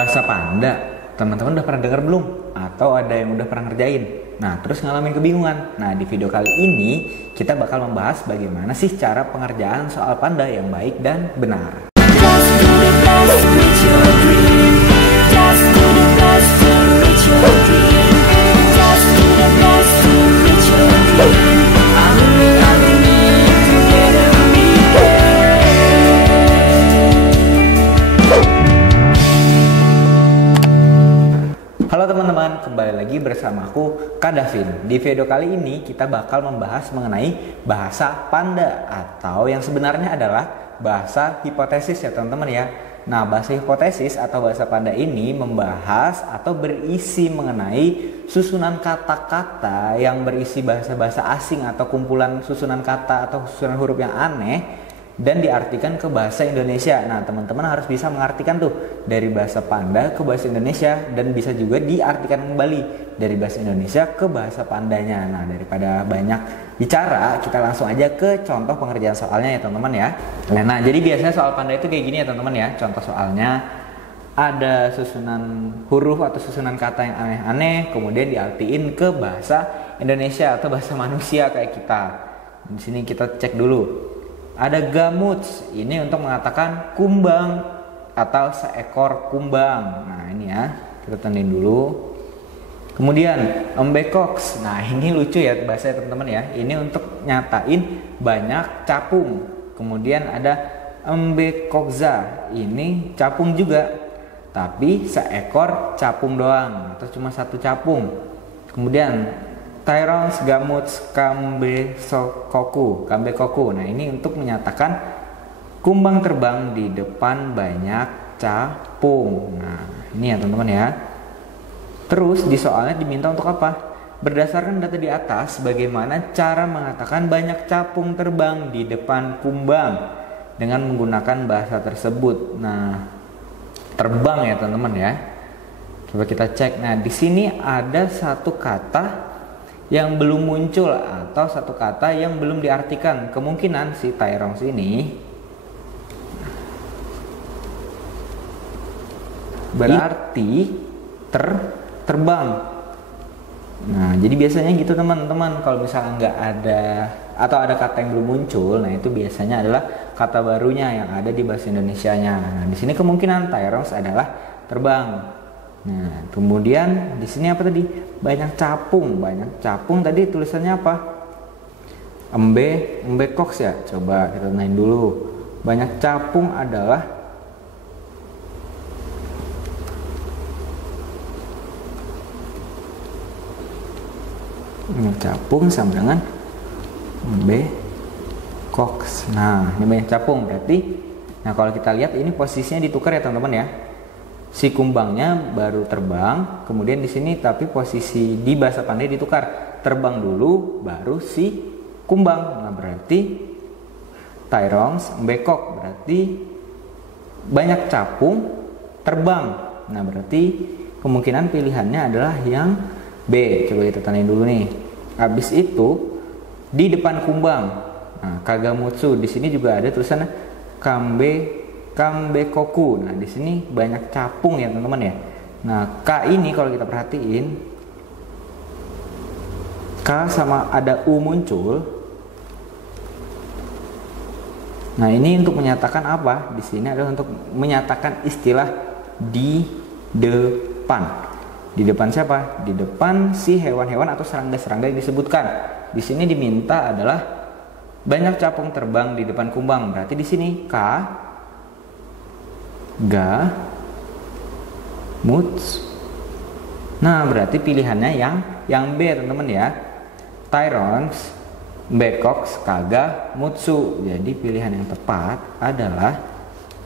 Bahasa Panda, teman-teman udah pernah dengar belum? Atau ada yang udah pernah ngerjain? Nah, terus ngalamin kebingungan. Nah, di video kali ini kita bakal membahas bagaimana sih cara pengerjaan soal Panda yang baik dan benar. Halo teman-teman, kembali lagi bersama aku Kak Davin. Di video kali ini kita bakal membahas mengenai bahasa Panda atau yang sebenarnya adalah bahasa hipotesis ya teman-teman ya. Nah, bahasa hipotesis atau bahasa Panda ini membahas atau berisi mengenai susunan kata-kata yang berisi bahasa-bahasa asing atau kumpulan susunan kata atau susunan huruf yang aneh dan diartikan ke bahasa Indonesia. Nah, teman-teman harus bisa mengartikan tuh dari bahasa Panda ke bahasa Indonesia dan bisa juga diartikan kembali dari bahasa Indonesia ke bahasa Pandanya. Nah, daripada banyak bicara, kita langsung aja ke contoh pengerjaan soalnya ya teman-teman ya. Nah, jadi biasanya soal Panda itu kayak gini ya teman-teman ya. Contoh soalnya ada susunan huruf atau susunan kata yang aneh-aneh, kemudian diartiin ke bahasa Indonesia atau bahasa manusia kayak kita. Di sini kita cek dulu. Ada gamuts, ini untuk mengatakan kumbang atau seekor kumbang. Nah, ini ya, kita tandain dulu. Kemudian embekoks, nah ini lucu ya bahasa teman-teman ya. Ini untuk nyatain banyak capung. Kemudian ada embekokza, ini capung juga, tapi seekor capung doang atau cuma satu capung. Kemudian Tyrons gamuts kambekoku. Nah, ini untuk menyatakan kumbang terbang di depan banyak capung. Nah, ini ya teman-teman ya. Terus di soalnya diminta untuk apa? Berdasarkan data di atas, bagaimana cara mengatakan banyak capung terbang di depan kumbang dengan menggunakan bahasa tersebut. Nah, terbang ya teman-teman ya. Coba kita cek. Nah, di sini ada satu kata yang belum muncul atau satu kata yang belum diartikan. Kemungkinan si Tyrons ini berarti terbang. Nah, jadi biasanya gitu teman-teman. Kalau misalnya nggak ada atau ada kata yang belum muncul, nah itu biasanya adalah kata barunya yang ada di bahasa Indonesianya. Nah, di sini kemungkinan Tyrons adalah terbang. Nah, kemudian di sini apa tadi? Banyak capung. Banyak capung tadi tulisannya apa? Embekoks ya. Coba kita naik dulu. Banyak capung adalah banyak capung sama dengan embekoks. Nah, ini banyak capung berarti. Nah, kalau kita lihat ini posisinya ditukar ya teman-teman ya. Si kumbangnya baru terbang, kemudian di sini tapi posisi di bahasa Panda ditukar, terbang dulu baru si kumbang. Nah, berarti Tyrons bekok berarti banyak capung terbang. Nah, berarti kemungkinan pilihannya adalah yang B. Coba kita tandain dulu nih. Habis itu di depan kumbang. Nah, kagamutsu di sini juga ada tulisannya kambekoku. Nah, di sini banyak capung ya teman-teman ya. Nah, K ini kalau kita perhatiin, K sama ada U muncul. Nah, ini untuk menyatakan apa? Di sini adalah untuk menyatakan istilah di depan. Di depan siapa? Di depan si hewan-hewan atau serangga-serangga yang disebutkan. Di sini diminta adalah banyak capung terbang di depan kumbang. Berarti di sini K muts. Nah, berarti pilihannya yang B teman-teman ya. Tyrons bekoks kaga mutsu. Jadi pilihan yang tepat adalah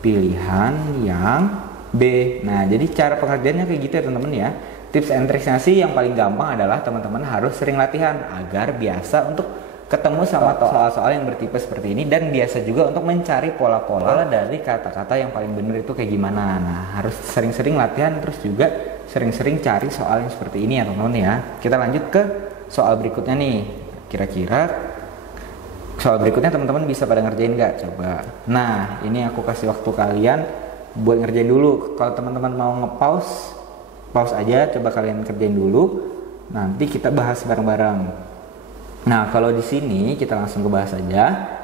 pilihan yang B. Nah, jadi cara pengerjaannya kayak gitu ya teman-teman ya. Tips and tricksnya sih yang paling gampang adalah teman-teman harus sering latihan agar biasa untuk ketemu sama soal-soal yang bertipe seperti ini, dan biasa juga untuk mencari pola-pola dari kata-kata yang paling benar itu kayak gimana. Nah, harus sering-sering latihan, terus juga sering-sering cari soal yang seperti ini ya teman-teman ya. Kita lanjut ke soal berikutnya nih. Kira-kira soal berikutnya teman-teman bisa pada ngerjain nggak? Coba. Nah, ini aku kasih waktu kalian buat ngerjain dulu. Kalau teman-teman mau nge-pause, pause aja, coba kalian kerjain dulu. Nanti kita bahas bareng-bareng. Nah, kalau di sini kita langsung ke bahas aja.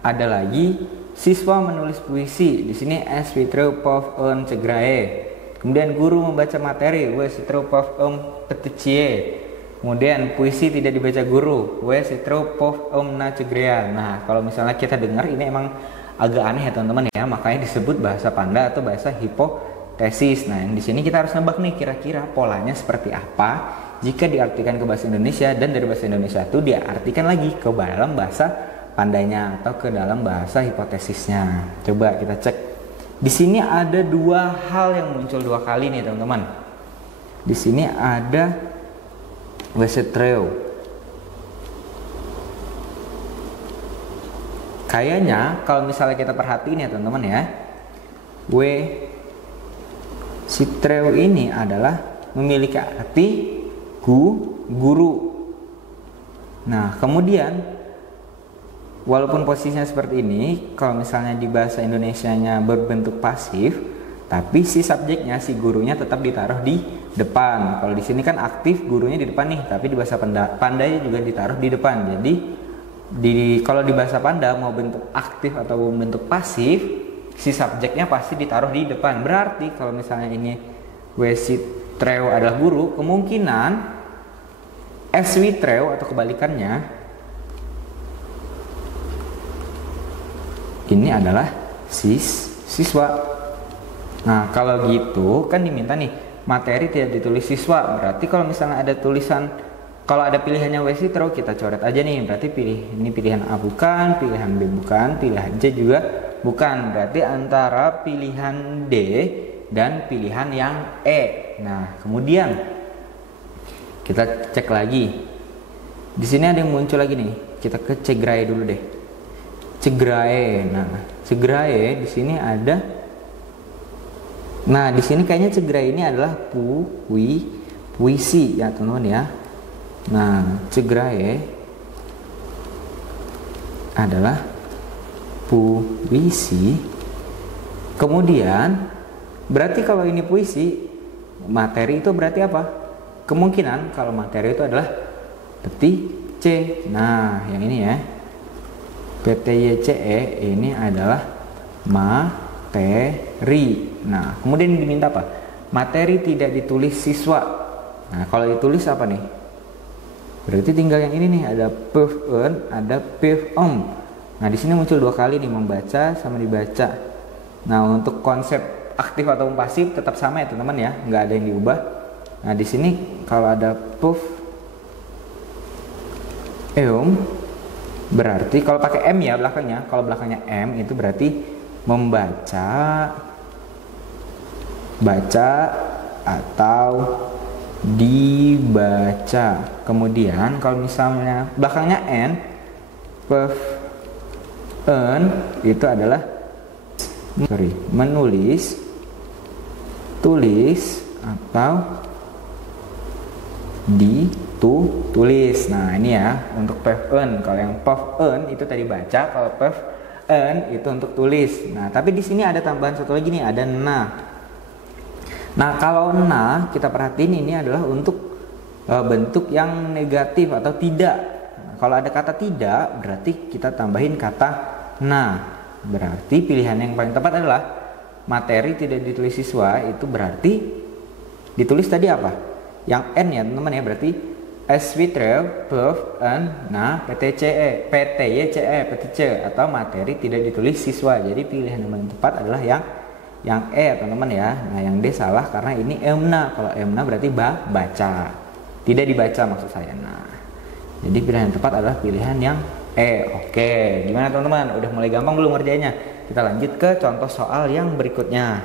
Ada lagi siswa menulis puisi. Di sini es vitro pov on cegrae. Kemudian guru membaca materi, we sitro pov om peticie. Kemudian puisi tidak dibaca guru, we sitro pov om na cegrea. Nah, kalau misalnya kita dengar ini emang agak aneh ya teman-teman ya, makanya disebut bahasa panda atau bahasa hipotesis. Nah, di sini kita harus nebak nih kira-kira polanya seperti apa jika diartikan ke bahasa Indonesia, dan dari bahasa Indonesia itu diartikan lagi ke dalam bahasa pandanya atau ke dalam bahasa hipotesisnya. Coba kita cek. Di sini ada dua hal yang muncul dua kali nih teman-teman. Di sini ada wesetreo. Kayaknya kalau misalnya kita perhatiin ya teman-teman ya, sitreo ini adalah memiliki arti guru. Nah, kemudian walaupun posisinya seperti ini, kalau misalnya di bahasa Indonesianya berbentuk pasif, tapi si subjeknya, si gurunya tetap ditaruh di depan. Kalau di sini kan aktif, gurunya di depan nih, tapi di bahasa pandanya juga ditaruh di depan. Jadi kalau di bahasa panda mau bentuk aktif atau bentuk pasif, si subjeknya pasti ditaruh di depan. Berarti kalau misalnya ini wesitreo adalah guru, kemungkinan eswitreo atau kebalikannya ini adalah siswa. Nah, kalau gitu kan diminta nih materi tidak ditulis siswa. Berarti kalau misalnya ada tulisan, kalau ada pilihannya wesitreo, kita coret aja nih. Berarti ini pilihan A bukan, pilihan B bukan, pilihan C juga bukan. Berarti antara pilihan D dan pilihan yang E. Nah, kemudian kita cek lagi. Di sini ada yang muncul lagi nih. Kita ke cegrae dulu deh. Cegrae. Nah, cegrae di sini ada. Nah, di sini kayaknya cegrae ini adalah puisi ya, teman-teman ya. Nah, cegrae adalah puisi. Kemudian berarti kalau ini puisi, materi itu berarti apa? Kemungkinan kalau materi itu adalah peti C. Nah, yang ini ya. PTYCE ini adalah materi. Nah, kemudian diminta apa? Materi tidak ditulis siswa. Nah, kalau ditulis apa nih? Berarti tinggal yang ini nih, ada PFN, ada PFM. Nah, di sini muncul dua kali nih, membaca sama dibaca. Nah, untuk konsep aktif atau pasif tetap sama ya teman-teman ya, nggak ada yang diubah. Nah, di sini kalau ada PFM, berarti kalau pakai M ya belakangnya, kalau belakangnya M itu berarti membaca, baca atau dibaca. Kemudian kalau misalnya belakangnya N, itu adalah menulis, tulis atau ditulis. Nah, ini ya untuk PFN. Kalau yang PFN itu tadi baca, kalau PFN itu untuk tulis. Nah, tapi di sini ada tambahan satu lagi nih, ada na. Nah, kalau na kita perhatiin ini adalah untuk bentuk yang negatif atau tidak. Nah, kalau ada kata tidak, berarti kita tambahin kata na. Berarti pilihan yang paling tepat adalah materi tidak ditulis siswa, itu berarti ditulis tadi apa? Yang N ya teman-teman ya, berarti eswitreo, PFN, na, PTYCE, PTC atau materi tidak ditulis siswa. Jadi pilihan yang paling tepat adalah yang E teman-teman ya. Nah, yang D salah karena ini emna. Kalau emna berarti baca, tidak dibaca maksud saya. Nah, jadi pilihan yang tepat adalah pilihan yang E. Oke, gimana teman-teman? Udah mulai gampang belum ngerjainnya? Kita lanjut ke contoh soal yang berikutnya.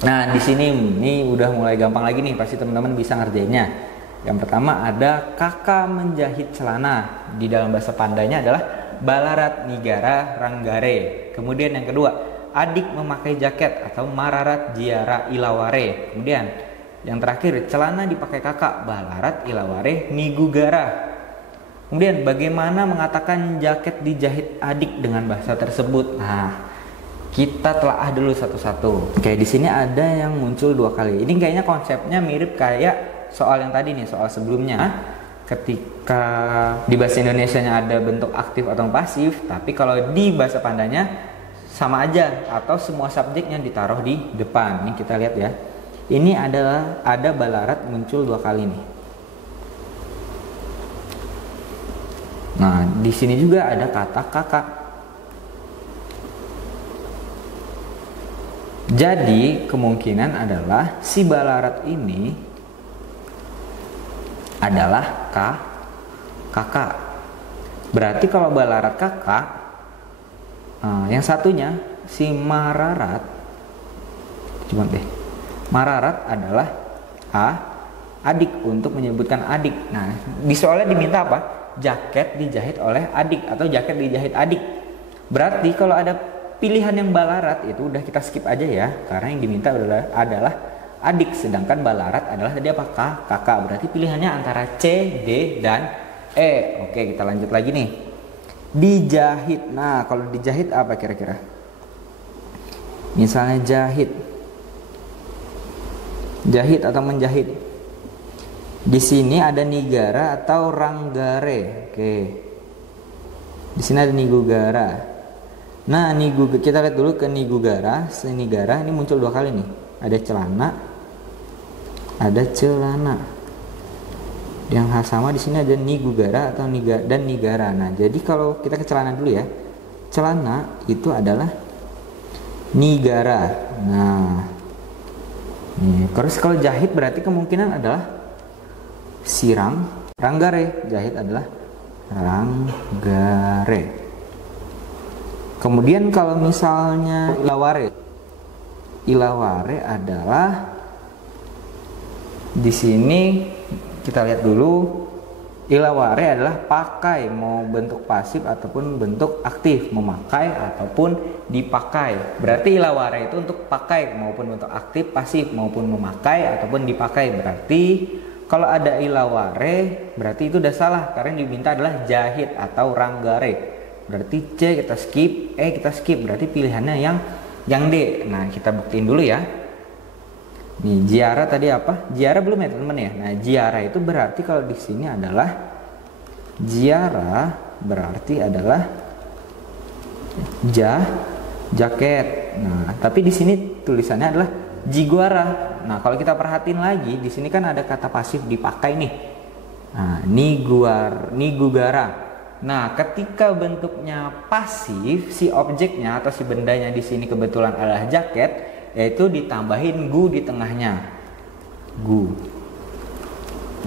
Nah, di sini ini udah mulai gampang lagi nih, pasti teman-teman bisa ngerjainnya. Yang pertama ada kakak menjahit celana. Di dalam bahasa pandanya adalah balarat nigara ranggare. Kemudian yang kedua, adik memakai jaket atau mararat jiara ilaware. Kemudian yang terakhir, celana dipakai kakak, balarat ilaware nigugara. Kemudian bagaimana mengatakan jaket dijahit adik dengan bahasa tersebut? Nah, Kita telaah dulu satu-satu. Oke, di sini ada yang muncul 2 kali. Ini kayaknya konsepnya mirip kayak soal yang tadi nih, soal sebelumnya. Ketika di bahasa Indonesianya ada bentuk aktif atau pasif, tapi kalau di bahasa Pandanya sama aja atau semua subjeknya ditaruh di depan. Ini kita lihat ya. Ini adalah ada balarat muncul 2 kali nih. Nah, di sini juga ada kata kakak. Jadi kemungkinan adalah si balarat ini adalah kakak. Berarti kalau balarat kakak, yang satunya si mararat, coba deh, mararat adalah adik untuk menyebutkan adik. Nah, di soalnya diminta apa? Jaket dijahit oleh adik atau jaket dijahit adik. Berarti kalau ada pilihan yang balarat itu udah kita skip aja ya, karena yang diminta adalah adik, sedangkan balarat adalah tadi apa? Kakak. Berarti pilihannya antara C, D, dan E. Oke, kita lanjut lagi nih. Dijahit. Nah, kalau dijahit apa kira-kira? Misalnya jahit. Jahit atau menjahit. Di sini ada nigara atau ranggare. Oke. Di sini ada nigugara. Nah, kita lihat dulu ke nigugara. Senigara ini muncul 2 kali nih. Ada celana, ada celana. Yang sama di sini ada nigugara atau dan nigara. Nah, jadi kalau kita ke celana dulu ya. Celana itu adalah nigara. Nah, nih, terus kalau jahit berarti kemungkinan adalah sirang, ranggare. Jahit adalah ranggare. Kemudian kalau misalnya ilaware adalah di sini kita lihat dulu, ilaware adalah pakai, mau bentuk pasif ataupun bentuk aktif, memakai ataupun dipakai. Berarti ilaware itu untuk pakai maupun bentuk aktif, pasif maupun memakai ataupun dipakai. Berarti kalau ada ilaware berarti itu udah salah karena yang diminta adalah jahit atau ranggare. Berarti C kita skip, E kita skip. Berarti pilihannya yang D. Nah, kita buktiin dulu ya. Nih, ziarah tadi apa? Ziarah belum ya, teman-teman ya. Nah, ziarah itu berarti kalau di sini adalah ziarah berarti adalah jaket. Nah, tapi di sini tulisannya adalah jiguara. Nah, kalau kita perhatiin lagi, di sini kan ada kata pasif dipakai nih. Nah, nigugara. Nah, ketika bentuknya pasif, si objeknya atau si bendanya di sini kebetulan adalah jaket, yaitu ditambahin gu di tengahnya. Gu.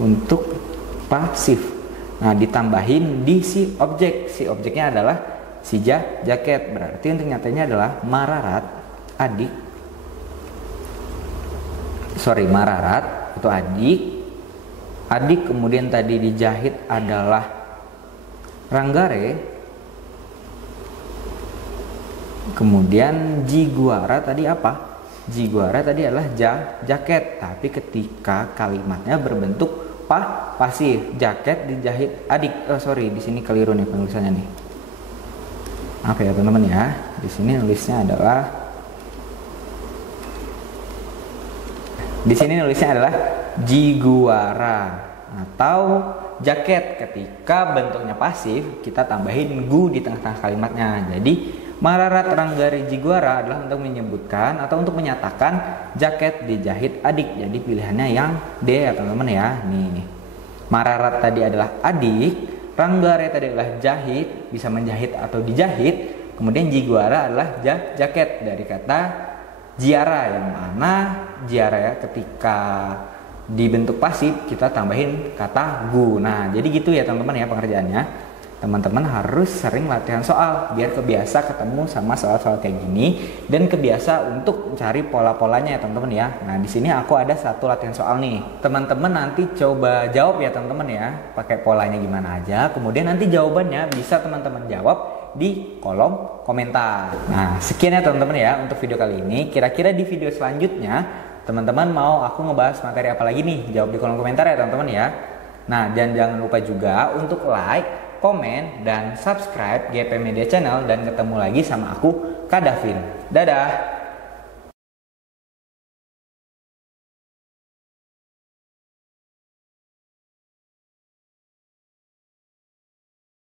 Untuk pasif. Nah, ditambahin di si objek. Si objeknya adalah si jaket. Berarti untuk nyatanya adalah mararat, adik. Mararat itu adik. Adik kemudian tadi dijahit adalah ranggare, kemudian jiguara tadi apa? Jiguara tadi adalah jaket, tapi ketika kalimatnya berbentuk pasif, jaket dijahit adik. Di sini keliru nih penulisannya nih. Apa ya teman-teman ya? Di sini nulisnya adalah jiguara atau jaket. Ketika bentuknya pasif kita tambahin gu di tengah-tengah kalimatnya. Jadi mararat ranggare jiguara adalah untuk menyebutkan atau untuk menyatakan jaket dijahit adik. Jadi pilihannya yang D ya teman-teman ya. Nih, mararat tadi adalah adik, ranggare tadi adalah jahit, bisa menjahit atau dijahit. Kemudian jiguara adalah jaket dari kata ziara, yang mana ziara ya ketika dibentuk pasif kita tambahin kata gu. Nah, jadi gitu ya teman-teman ya pengerjaannya. Teman-teman harus sering latihan soal biar kebiasa ketemu sama soal-soal kayak gini dan kebiasa untuk mencari pola-polanya ya teman-teman ya. Nah, di sini aku ada satu latihan soal nih. Teman-teman nanti coba jawab ya teman-teman ya, pakai polanya gimana aja. Kemudian nanti jawabannya bisa teman-teman jawab di kolom komentar. Nah, sekian ya teman-teman ya untuk video kali ini. Kira-kira di video selanjutnya teman-teman mau aku ngebahas materi apa lagi nih? Jawab di kolom komentar ya teman-teman ya. Nah, dan jangan lupa juga untuk like, komen, dan subscribe GP Media Channel. Dan ketemu lagi sama aku Kak Davin. Dadah.